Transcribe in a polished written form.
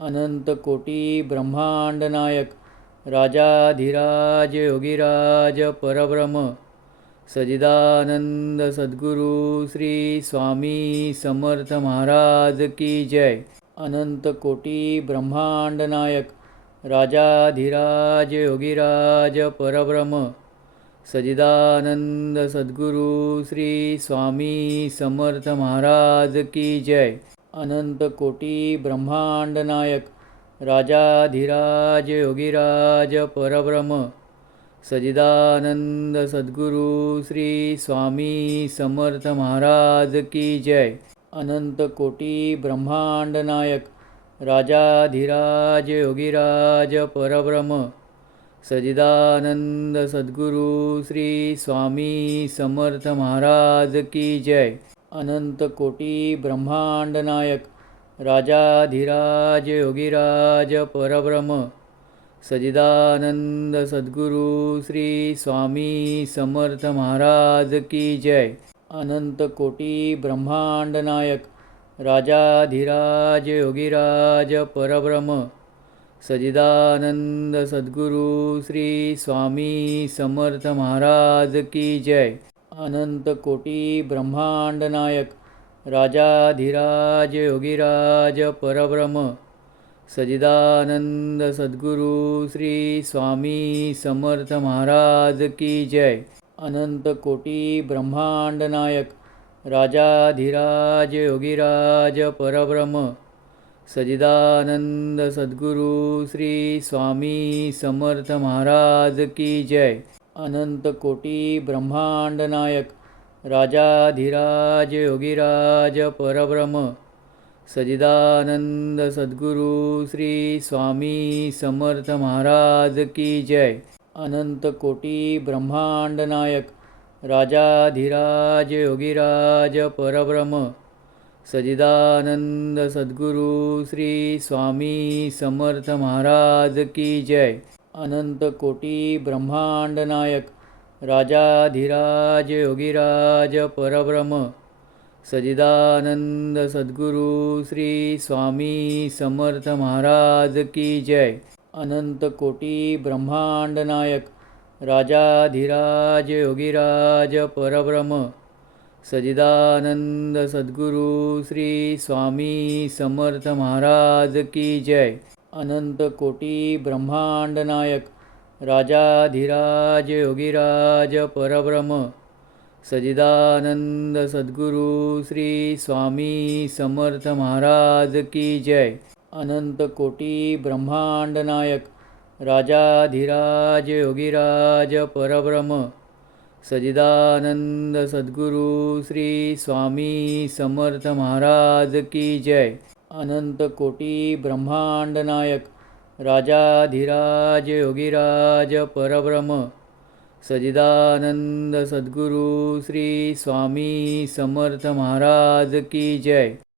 अनंत कोटी ब्रह्मांड नायक राजाधिराज योगीराज परब्रह्म सजिदानंद सद्गुरु श्री स्वामी समर्थ महाराज की जय। अनंत कोटी ब्रह्मांड नायक राजाधिराज योगीराज परब्रह्म सजिदानंद सद्गुरु श्री स्वामी समर्थ महाराज की जय। अनंत कोटी ब्रह्मांड नायक राजाधिराज योगीराज परब्रह्म सजिदानंद सद्गुरु श्री स्वामी समर्थ महाराज की जय। अनंत कोटी ब्रह्मांड नायक राजाधिराज योगीराज परब्रह्म सजिदानंद सद्गुरु श्री स्वामी समर्थ महाराज की जय। अनंत कोटी ब्रह्मांड नायक राजाधिराज योगीराज परब्रह्म सजिदानंद सद्गुरु श्री स्वामी समर्थ महाराज की जय। अनंत कोटी ब्रह्मांड नायक राजाधिराज योगीराज परब्रह्म सजिदानंद सद्गुरु श्री स्वामी समर्थ महाराज की जय। अनंत कोटी ब्रह्मांड नायक राजाधिराज योगीराज परब्रह्म सजिदानंद सद्गुरु श्री स्वामी समर्थ महाराज की जय। अनंत कोटी ब्रह्मांड नायक राजाधिराज योगीराज परब्रह्म सजिदानंद सद्गुरु श्री स्वामी समर्थ महाराज की जय। अनंत कोटी ब्रह्मांड नायक राजाधिराज योगीराज परब्रह्म सजिदानंद सद्गुरु श्री स्वामी समर्थ महाराज की जय। अनंत कोटी ब्रह्मांड नायक राजाधिराज योगीराज परब्रह्म सजिदानंद सद्गुरु श्री स्वामी समर्थ महाराज की जय। अनंत कोटी ब्रह्मांड नायक राजाधिराज योगीराज परब्रह्म सजिदानंद सद्गुरु श्री स्वामी समर्थ महाराज की जय। अनंत कोटी ब्रह्मांड नायक राजाधिराज योगीराज परब्रह्म सजिदानंद सद्गुरु श्री स्वामी समर्थ महाराज की जय। अनंत कोटी ब्रह्मांड नायक राजाधिराज योगीराज परब्रह्म सजिदानंद सद्गुरु श्री स्वामी समर्थ महाराज की जय। अनंत कोटी ब्रह्मांड नायक राजाधिराज योगीराज परब्रह्म सजिदानंद सद्गुरु श्री स्वामी समर्थ महाराज की जय। अनंत कोटी ब्रह्मांड नायक राजाधिराज योगीराज परब्रह्म सजिदानंद सद्गुरु श्री स्वामी समर्थ महाराज की जय।